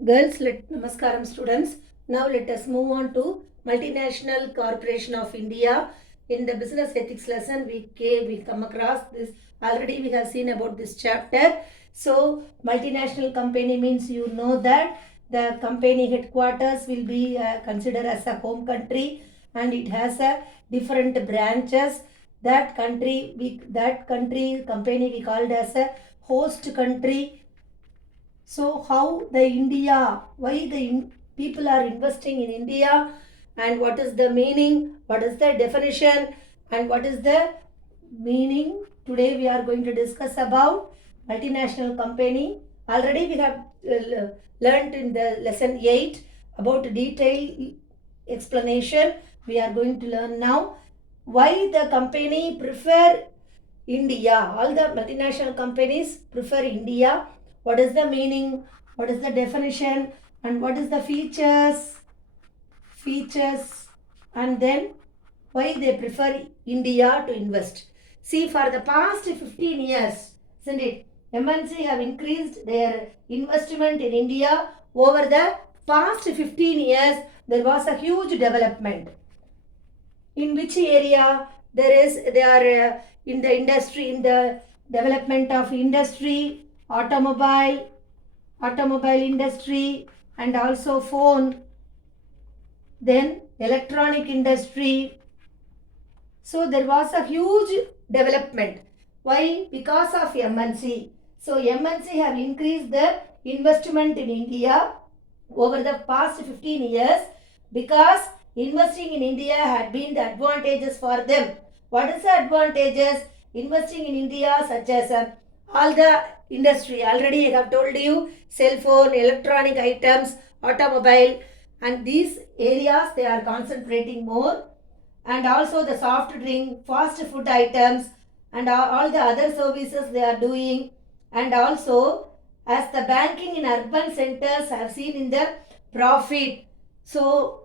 Namaskaram students. Now let us move on to Multinational Corporation of India. In the business ethics lesson, we come across this. Already we have seen about this chapter. So multinational company means you know that the company headquarters will be considered as a home country, and it has a different branches. That country company we called as a host country. So how the India, why the people are investing in India, and what is the meaning, what is the definition, and what is the meaning? Today we are going to discuss about multinational company. Already we have learned in the lesson 8 about detailed explanation. We are going to learn now why the company prefer India. All the multinational companies prefer India. What is the meaning? What is the definition? And what is the features? And then why they prefer India to invest. See, for the past 15 years, isn't it? MNC have increased their investment in India. Over the past 15 years, there was a huge development. In which area they are in the industry, in the development of industry, automobile industry, and also phone, then electronic industry. So there was a huge development. Why? Because of MNC. So MNC have increased the investment in India over the past 15 years because investing in India had been the advantages for them. What is the advantages? Investing in India, such as all the industry. Already I have told you, cell phone, electronic items, automobile, and these areas they are concentrating more. And also the soft drink, fast food items, and all the other services they are doing. And also, as the banking in urban centers have seen in the profit. So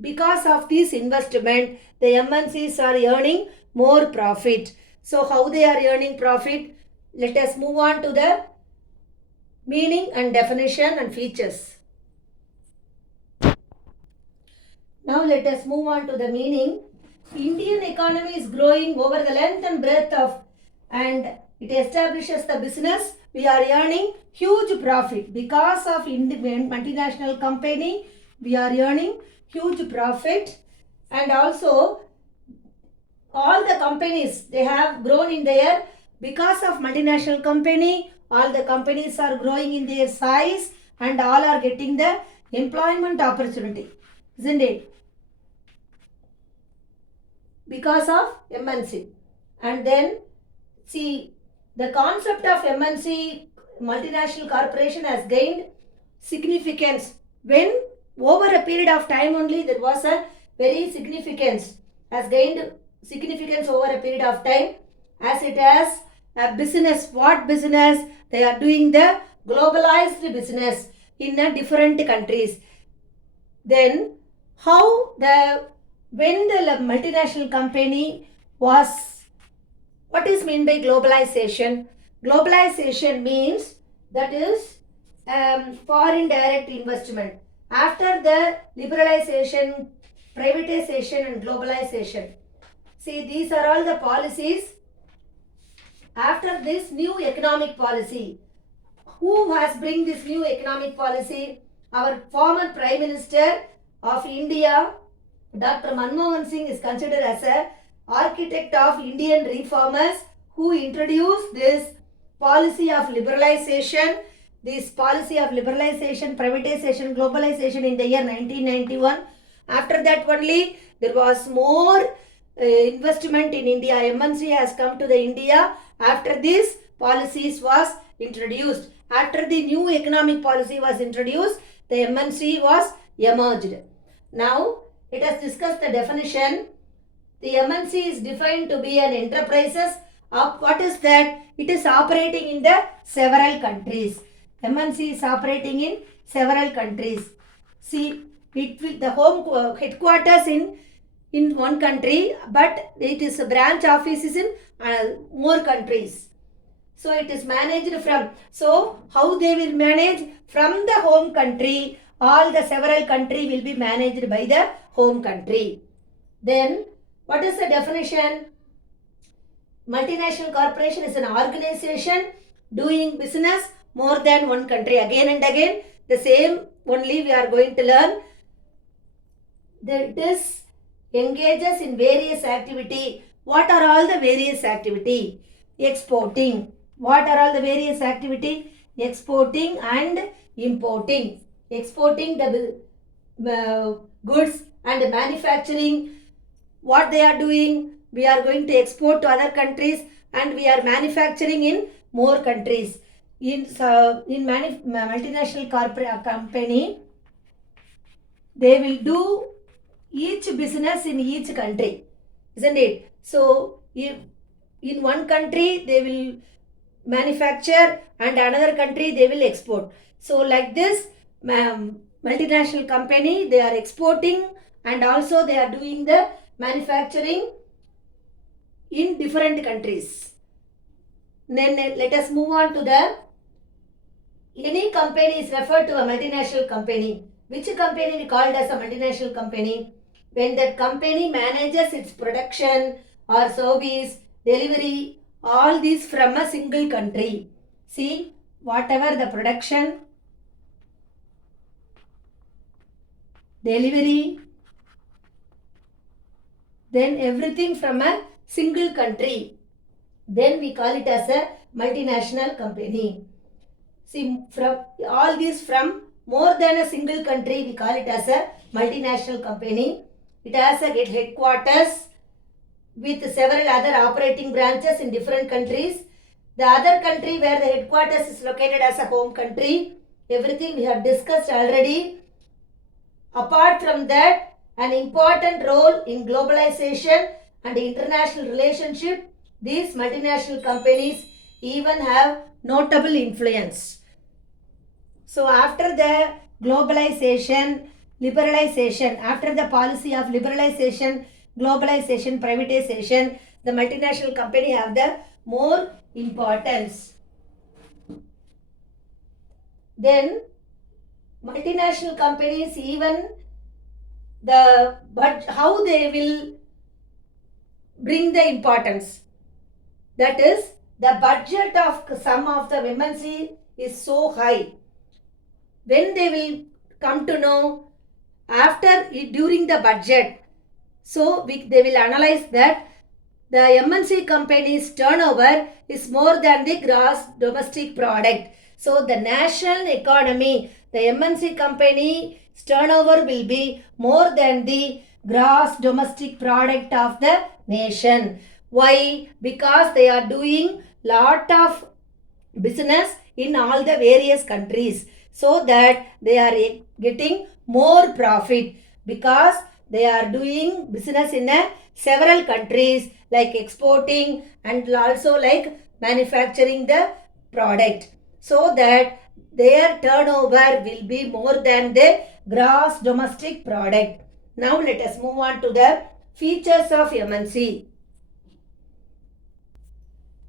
because of this investment, the MNCs are earning more profit. So how they are earning profit? Let us move on to the meaning and definition and features. Now let us move on to the meaning. Indian economy is growing over the length and breadth of, and it establishes the business. We are earning huge profit because of multinational company. We are earning huge profit, and also all the companies they have grown in their, because of multinational company, all the companies are growing in their size and all are getting the employment opportunity, isn't it? Because of MNC. And then see, the concept of MNC, multinational corporation, has gained significance when over a period of time only there was a very significance, has gained significance over a period of time, as it has a business. What business? They are doing the globalized business in different countries. Then how the, when the multinational company was, what is meant by globalization? Globalization means that is foreign direct investment. After the liberalization, privatization and globalization. See, these are all the policies. After this new economic policy, who has bring this new economic policy? Our former Prime Minister of India, Dr. Manmohan Singh, is considered as a architect of Indian reformers who introduced this policy of liberalization, privatization, globalization in the year 1991. After that only there was more investment in India. MNC has come to the India after this policies was introduced. After the new economic policy was introduced, the MNC was emerged. Now let us discuss the definition. The MNC is defined to be an enterprises of, what is that? It is operating in the several countries. MNC is operating in several countries. See, it will, the home headquarters in one country, but it is a branch office is in more countries. So it is managed from, so how they will manage? From the home country, all the several country will be managed by the home country. Then what is the definition? Multinational corporation is an organization doing business more than one country. Again and again the same only we are going to learn. That is engages in various activity. What are all the various activity? Exporting. What are all the various activity? Exporting and importing. Exporting the goods and manufacturing. What they are doing? We are going to export to other countries and we are manufacturing in more countries. In multinational corporate company, they will do each business in each country, isn't it? So if in one country they will manufacture and another country they will export. So like this, multinational company, they are exporting and also they are doing the manufacturing in different countries. Then let us move on to the, any company is referred to a multinational company. Which company we called as a multinational company? When that company manages its production or service, delivery, all these from a single country. See, whatever the production, delivery, then everything from a single country, then we call it as a multinational company. See, from all these from more than a single country, we call it as a multinational company. It has a headquarters with several other operating branches in different countries. The other country where the headquarters is located as a home country. Everything we have discussed already. Apart from that, an important role in globalization and international relationship, these multinational companies even have notable influence. So after the globalization, liberalization, after the policy of liberalization, globalization, privatization, the multinational company have the more importance. Then multinational companies even but how they will bring the importance. That is, the budget of some of the MNC is so high. When they will come to know after during the budget, so they will analyze that the MNC company's turnover is more than the gross domestic product. So the national economy, the MNC company's turnover will be more than the gross domestic product of the nation. Why? Because they are doing lot of business in all the various countries, so that they are getting more profit, because they are doing business in several countries, like exporting and also like manufacturing the product, so that their turnover will be more than the gross domestic product. Now let us move on to the features of MNC.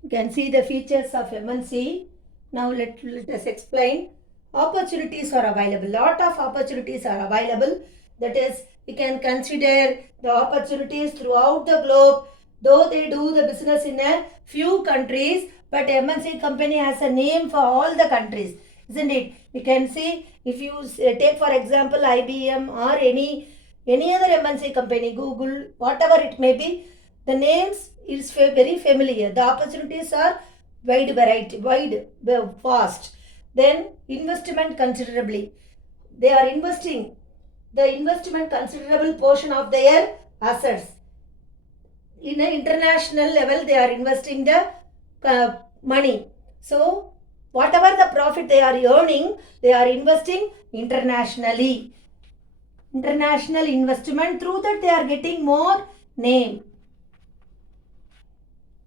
You can see the features of MNC. Now let us explain. Opportunities are available. Lot of opportunities are available. That is, we can consider the opportunities throughout the globe. Though they do the business in a few countries, but MNC company has a name for all the countries, isn't it? You can see, if you take for example IBM or any other MNC company, Google, whatever it may be, the names is very familiar. The opportunities are wide variety, vast. Then investment considerably. They are investing the investment considerable portion of their assets. In an international level, they are investing the money. So whatever the profit they are earning, they are investing internationally. International investment, through that they are getting more name.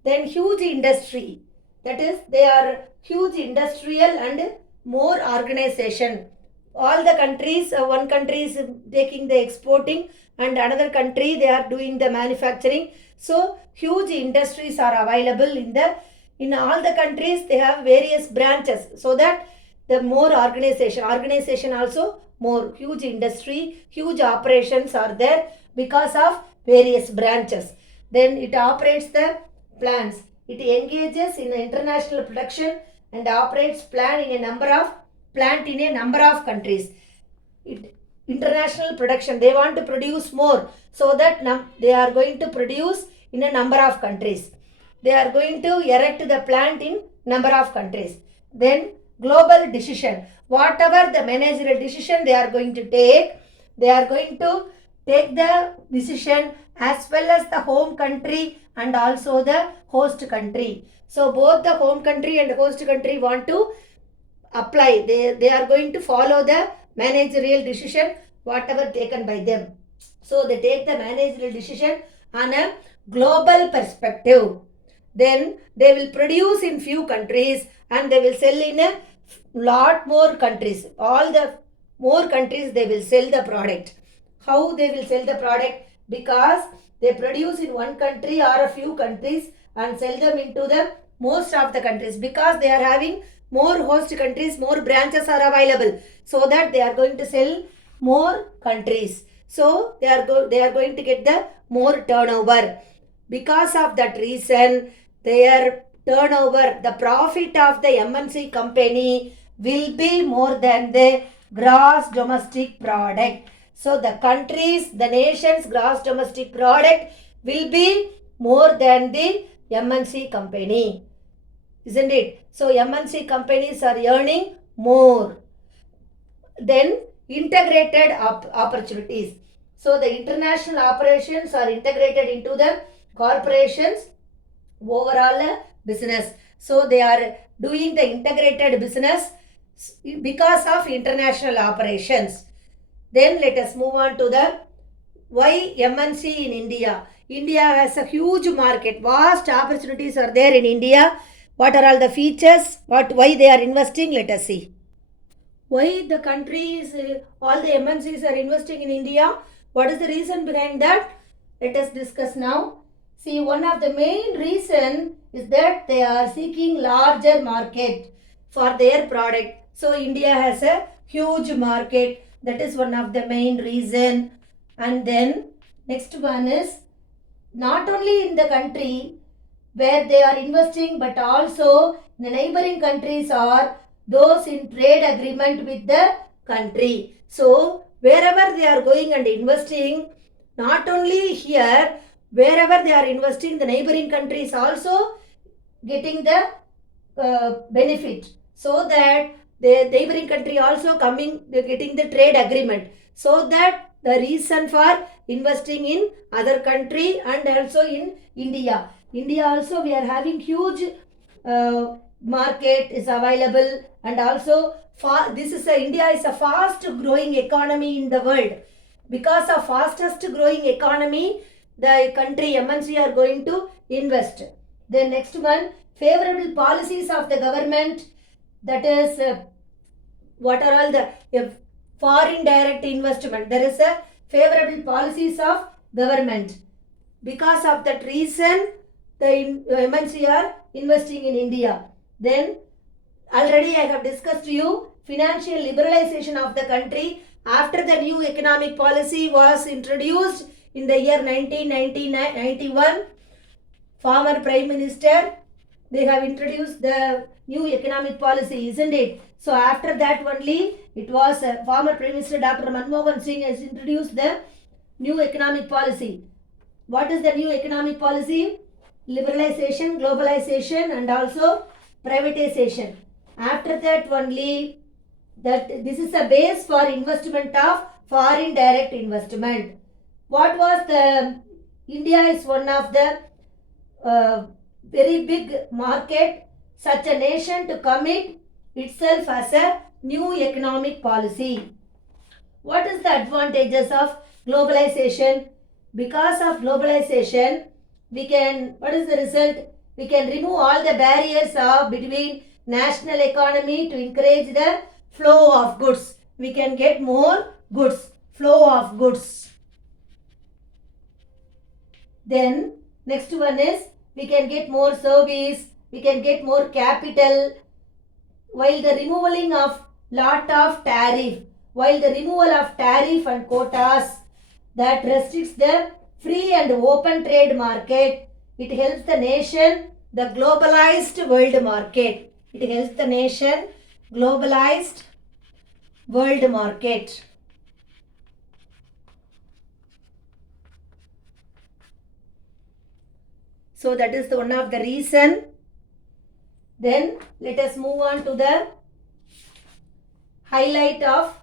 Then huge industry. That is, they are huge industrial and more organization. All the countries, one country is taking the exporting and another country they are doing the manufacturing. So huge industries are available in the In all the countries, they have various branches, so that the more organization also more, huge industry, huge operations are there because of various branches. Then it operates the plants. It engages in international production and operates plant in a number of countries. International production, they want to produce more, so that they are going to produce in a number of countries. They are going to erect the plant in number of countries. Then global decision, whatever the managerial decision they are going to take, they are going to take the decision as well as the home country and also the host country. So both the home country and host country want to apply, they are going to follow the managerial decision whatever taken by them. So they take the managerial decision on a global perspective. Then they will produce in few countries and they will sell in a lot more countries. All the more countries they will sell the product. How they will sell the product? Because they produce in one country or a few countries and sell them into the most of the countries, because they are having more host countries, more branches are available, so that they are going to sell more countries. So they are going to get the more turnover. Because of that reason, their turnover, the profit of the MNC company will be more than the gross domestic product. So the countries, the nation's gross domestic product will be more than the MNC company, isn't it? So MNC companies are earning more. Then integrated opportunities. So the international operations are integrated into the corporations overall business. So they are doing the integrated business because of international operations. Then let us move on to the why MNC in India. India has a huge market, vast opportunities are there in India. What are all the features? Why they are investing? Let us see. Why the countries, all the MNCs are investing in India? What is the reason behind that? Let us discuss now. See, one of the main reason is that they are seeking larger market for their product. So India has a huge market. That is one of the main reason. And then next one is not only in the country where they are investing, but also in the neighboring countries or those in trade agreement with the country. So wherever they are going and investing, not only here, wherever they are investing, the neighboring countries also getting the benefit, so that the neighboring country also getting the trade agreement, so that the reason for investing in other country and also in India. India also we are having huge market is available, and also India is a fast growing economy in the world. Because of fastest growing economy, the country MNC are going to invest. The next one, favorable policies of the government, that is what are all the foreign direct investment. There is a favorable policies of government. Because of that reason, the MNC are investing in India. Then already I have discussed to you financial liberalization of the country after the new economic policy was introduced in the year 1991. Former Prime Minister, they have introduced the new economic policy, isn't it? So after that only, it was former Prime Minister Dr. Manmohan Singh has introduced the new economic policy. What is the new economic policy? Liberalization, globalization, and also privatization. After that only, that this is a base for investment of foreign direct investment. What was the India is one of the very big market, such a nation to commit itself as a new economic policy. What is the advantages of globalization? Because of globalization, we can, what is the result? We can remove all the barriers between national economy to encourage the flow of goods. We can get more goods, flow of goods. Then next one is we can get more service we can get more capital, while the removal of lot of tariff, while the removal of tariff and quotas that restricts the free and open trade market, it helps the nation the globalized world market. It helps the nation globalized world market. So that is one of the reason. Then let us move on to the highlight of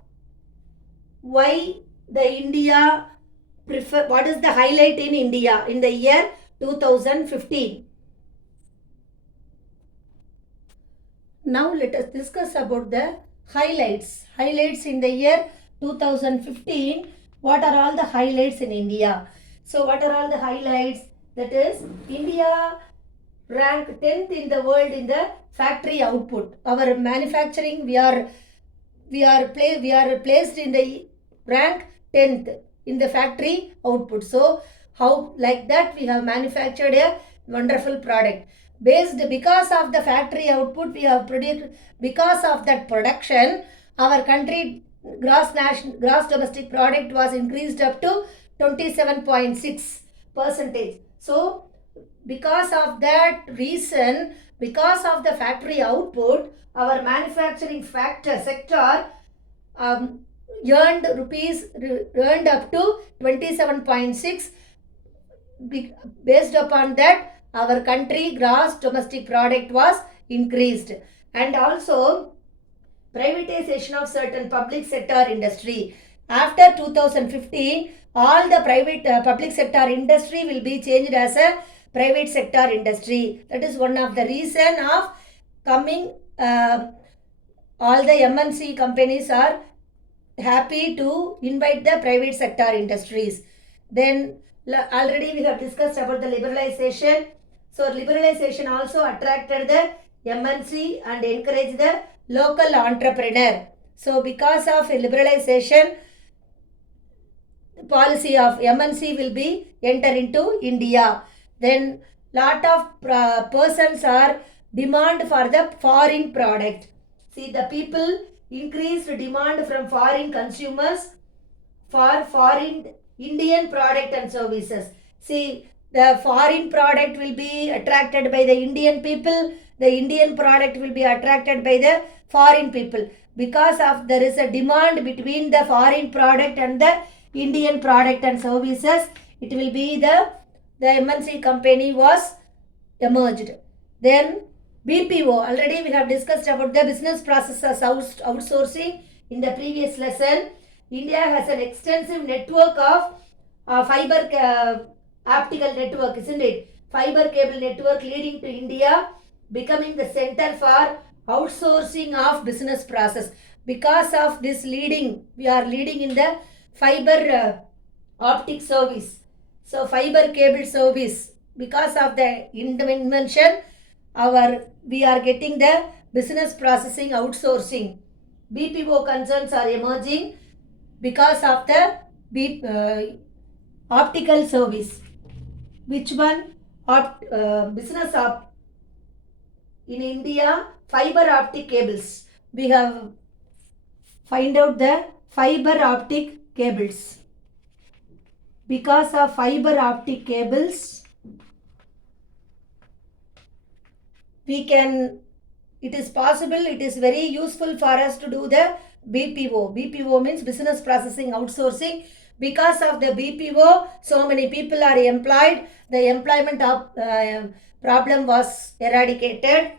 why the India prefer, what is the highlight in India in the year 2015. Now let us discuss about the highlights. Highlights in the year 2015. What are all the highlights in India? So what are all the highlights? That is, India ranked 10th in the world in the factory output. Our manufacturing, we are placed in the rank 10th in the factory output. So how like that we have manufactured a wonderful product. Because of the factory output we have produced, because of that production, our country gross domestic product was increased up to 27.6%. So because of that reason, because of the factory output, our manufacturing sector earned up to 27.6. Based upon that, our country gross domestic product was increased. And also privatization of certain public sector industry. After 2015, all the private public sector industry will be changed as a private sector industry. That is one of the reason of coming. All the MNC companies are happy to invite the private sector industries. Then already we have discussed about the liberalization. So liberalization also attracted the MNC and encouraged the local entrepreneur. So because of liberalization, policy of MNC will be enter into India. Then lot of persons are demand for the foreign product. See, the people increased demand from foreign consumers for foreign Indian product and services. See, the foreign product will be attracted by the Indian people, the Indian product will be attracted by the foreign people. Because of there is a demand between the foreign product and the Indian product and services, it will be the MNC company was emerged. Then BPO, already we have discussed about the business processes outsourcing in the previous lesson. India has an extensive network of fiber optical network, isn't it? Fiber cable network leading to India becoming the center for outsourcing of business process. Because of this leading, we are leading in the fiber optic service. So fiber cable service, because of the invention, we are getting the business processing outsourcing. BPO concerns are emerging because of the optical service. Which one? Business of in India, fiber optic cables. We have find out the fiber optic cables. Because of fiber optic cables, we can, it is possible, it is very useful for us to do the BPO. BPO means business processing outsourcing. Because of the BPO, so many people are employed. The employment problem was eradicated.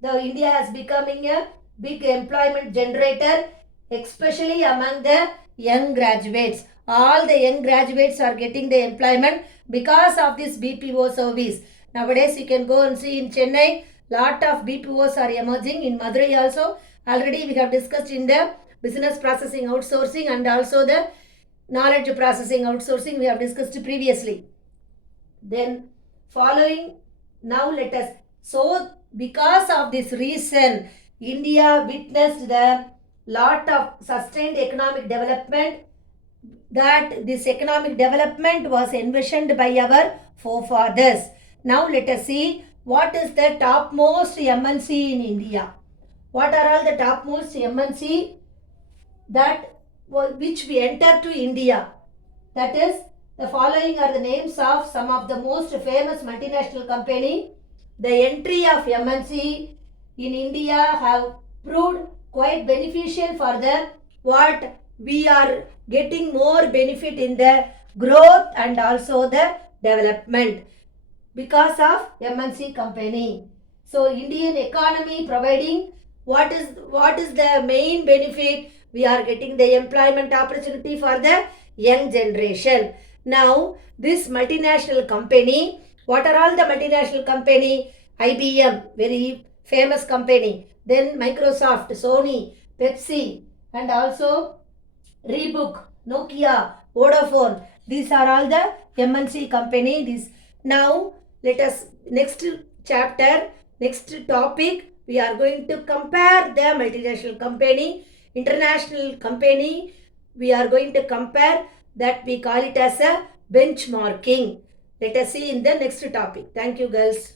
The India has becoming a big employment generator, especially among the young graduates. All the young graduates are getting the employment because of this BPO service. Nowadays you can go and see in Chennai, lot of BPOs are emerging. In Madurai also, already we have discussed in the business processing outsourcing and also the knowledge processing outsourcing we have discussed previously. Then following, now let us, so because of this reason, India witnessed the lot of sustained economic development. That this economic development was envisioned by our forefathers. Now let us see what is the topmost MNC in India? What are all the topmost MNC that which we enter to India? That is, the following are the names of some of the most famous multinational company. The entry of MNC in India have proved quite beneficial for the what we are getting more benefit in the growth and also the development because of MNC company. So Indian economy providing what is the main benefit? We are getting the employment opportunity for the young generation. Now this multinational company, what are all the multinational company? IBM, very famous company. Then Microsoft, Sony, Pepsi, and also Reebok, Nokia, Vodafone. These are all the MNC company. This now let us next chapter, next topic. We are going to compare the multinational company, international company. We are going to compare that, we call it as a benchmarking. Let us see in the next topic. Thank you, girls.